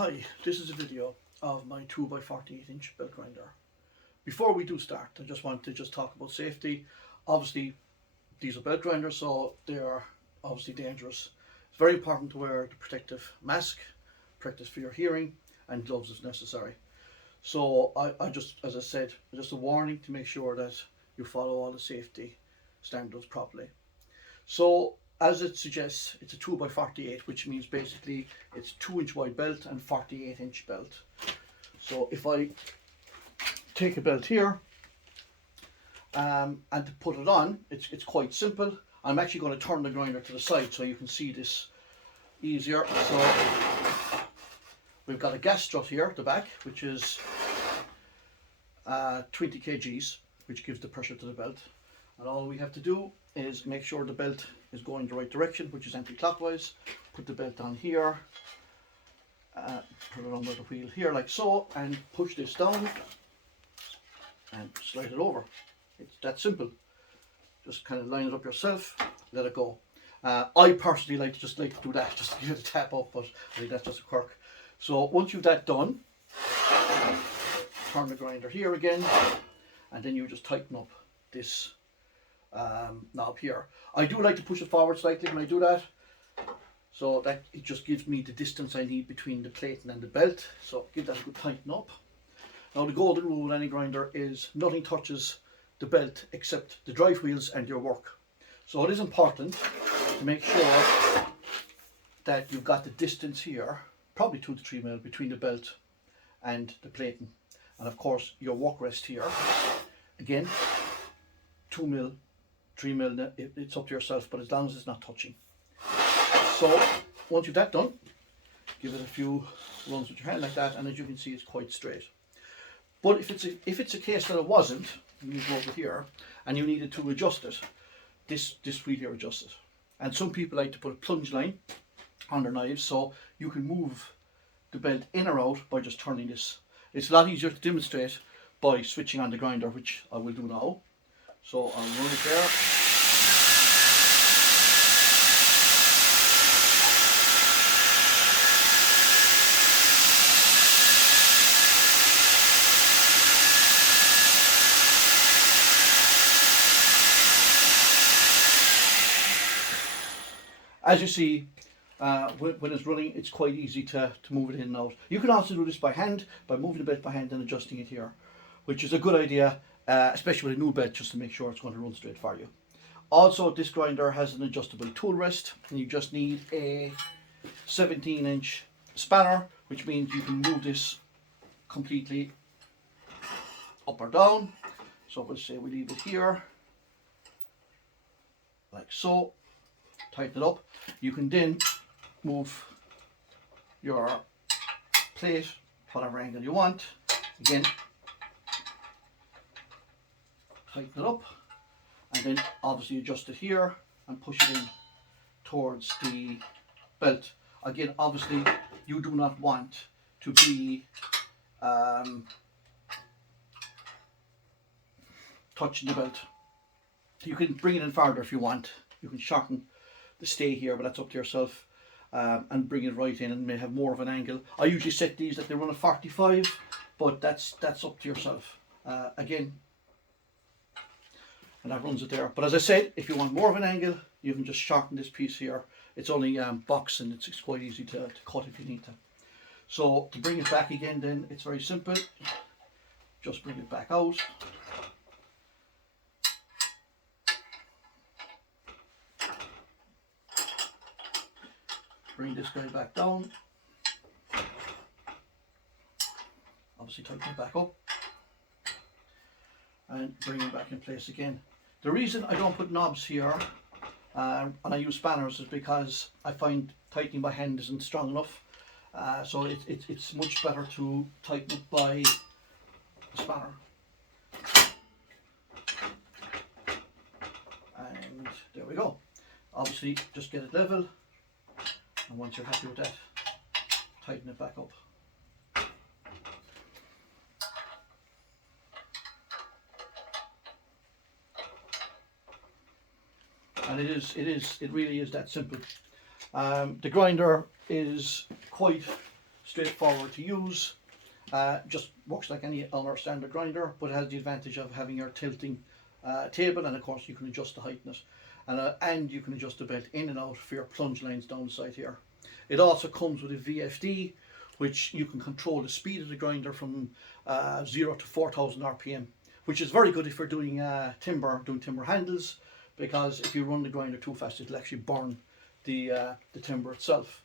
Hi, this is a video of my 2x48 inch belt grinder. Before we do start, I just want to talk about safety. Obviously, these are belt grinders, so they are obviously dangerous. It's very important to wear the protective mask, protective for your hearing, and gloves if necessary. So I just, as I said, just a warning to make sure that you follow all the safety standards properly. So as it suggests, it's a 2x48, which means basically it's 2-inch wide belt and 48-inch belt. So if I take a belt here and to put it on, it's quite simple. I'm actually going to turn the grinder to the side so you can see this easier. So we've got a gas strut here at the back, which is 20 kgs, which gives the pressure to the belt. And all we have to do is make sure the belt is going the right direction, which is anti-clockwise. Put the belt on here, put it under the wheel here like so, and push this down and slide it over. It's that simple. Just kind of line it up yourself, let it go. I personally like to do that, just to give it a tap up, but I think that's just a quirk. So once you've that done, turn the grinder here again, and then you just tighten up this knob here. I do like to push it forward slightly when I do that, so that it just gives me the distance I need between the plating and the belt. So give that a good tighten up. Now the golden rule with any grinder is nothing touches the belt except the drive wheels and your work. So it is important to make sure that you've got the distance here, probably 2 to 3 mil between the belt and the plating, and of course your work rest here, again 2 mil, 3 mil, it's up to yourself, but as long as it's not touching. So once you've that done, give it a few runs with your hand like that, and as you can see, it's quite straight. But if it's a case that it wasn't, you go over here and you needed to adjust it, this wheel here adjusts it. And some people like to put a plunge line on their knives, so you can move the belt in or out by just turning this. It's a lot easier to demonstrate by switching on the grinder, which I will do now. So I'll run it there. As you see, when it's running, it's quite easy to move it in and out. You can also do this by hand, by moving the belt by hand and adjusting it here, which is a good idea, especially with a new belt, just to make sure it's going to run straight for you. Also, this grinder has an adjustable tool rest, and you just need a 17-inch spanner, which means you can move this completely up or down. So we'll say we leave it here, like so. Tighten it up. You can then move your plate whatever angle you want. Again, tighten it up, and then obviously adjust it here and push it in towards the belt. Again, obviously you do not want to be touching the belt. You can bring it in farther if you want. You can shorten the stay here, but that's up to yourself, and bring it right in and may have more of an angle. I usually set these that they run at 45, but that's up to yourself. Again, and that runs it there. But as I said, if you want more of an angle, you can just shorten this piece here. It's only box, and it's quite easy to cut if you need to. So to bring it back again, then it's very simple. Just bring it back out. Bring this guy back down. Obviously tighten it back up. And bring it back in place again. The reason I don't put knobs here and I use spanners is because I find tightening by hand isn't strong enough. So it's much better to tighten it by a spanner. And there we go. Obviously just get it level. And once you're happy with that, tighten it back up. And it really is that simple. The grinder is quite straightforward to use. Just works like any other standard grinder, but it has the advantage of having your tilting table, and of course you can adjust the height in it, and you can adjust the belt in and out for your plunge lines down the side here. It also comes with a VFD, which you can control the speed of the grinder from 0 to 4,000 RPM, which is very good if you're doing timber handles, because if you run the grinder too fast, it'll actually burn the timber itself.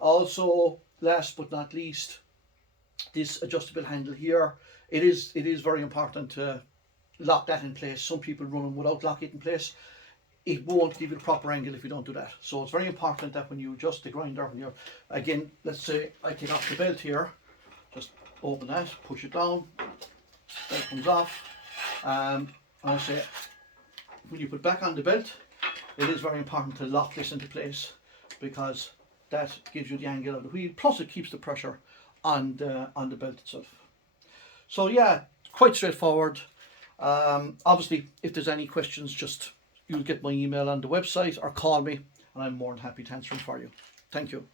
Also, last but not least, this adjustable handle here, it is very important to lock that in place. Some people run them without locking it in place. It won't give you the proper angle if you don't do that. So it's very important that when you adjust the grinder, when you're, again, let's say I take off the belt here, just open that, push it down, that comes off. And I say, when you put back on the belt, it is very important to lock this into place, because that gives you the angle of the wheel, plus it keeps the pressure on the belt itself. So yeah, quite straightforward. Obviously, if there's any questions, just you'll get my email on the website or call me, and I'm more than happy to answer them for you. Thank you.